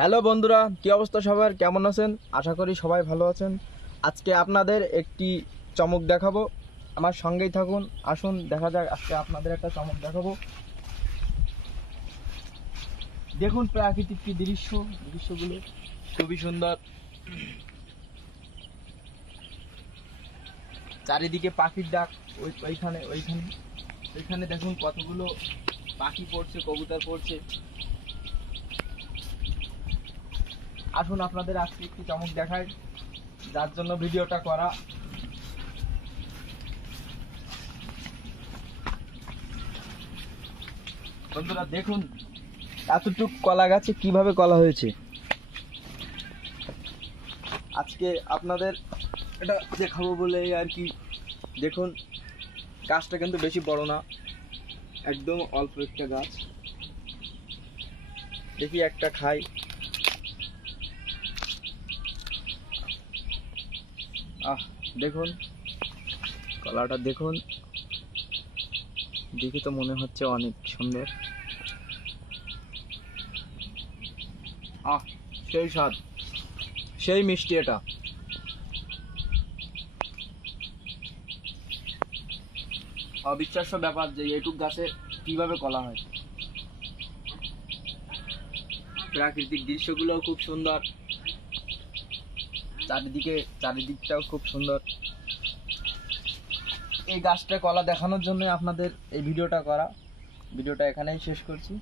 হ্যালো বন্ধুরা, কি অবস্থা সবার? কেমন আছেন? আশা করি সবাই ভালো আছেন। আজকে আপনাদের একটি চমক দেখাবো, আমার সঙ্গেই থাকুন। আসুন দেখা যাক, আজকে আপনাদের একটা চমক দেখাবো। দেখুন প্রাকৃতিক কি দৃশ্যগুলো খুবই সুন্দর। চারিদিকে পাখির ডাক। ওইখানে ওইখানে ওইখানে দেখুন কতগুলো পাখি পড়ছে, কবুতর পড়ছে। আসুন আপনাদের আজকে একটি চমক দেখাই, যার জন্য ভিডিওটা করা। বন্ধুরা দেখুন এতটুক কলা গাছে কিভাবে কলা হয়েছে। আজকে আপনাদের এটা দেখাবো বলে আর কি। দেখুন গাছটা কিন্তু বেশি বড় না, একদম অল্প একটা গাছ। দেখি একটা খাই। দেখুন কলাটা দেখুন, দেখে তো মনে হচ্ছে অনেক সুন্দর। সেই স্বাদ, সেই মিষ্টি। এটা অবিশ্বাস্য ব্যাপার যে এইটুক গাছে কিভাবে কলা হয়। প্রাকৃতিক দৃশ্যগুলো খুব সুন্দর, চারিদিকটাও খুব সুন্দর। এই গাছটা কলা দেখানোর জন্য আপনাদের এই ভিডিওটা করা। ভিডিওটা এখানেই শেষ করছি।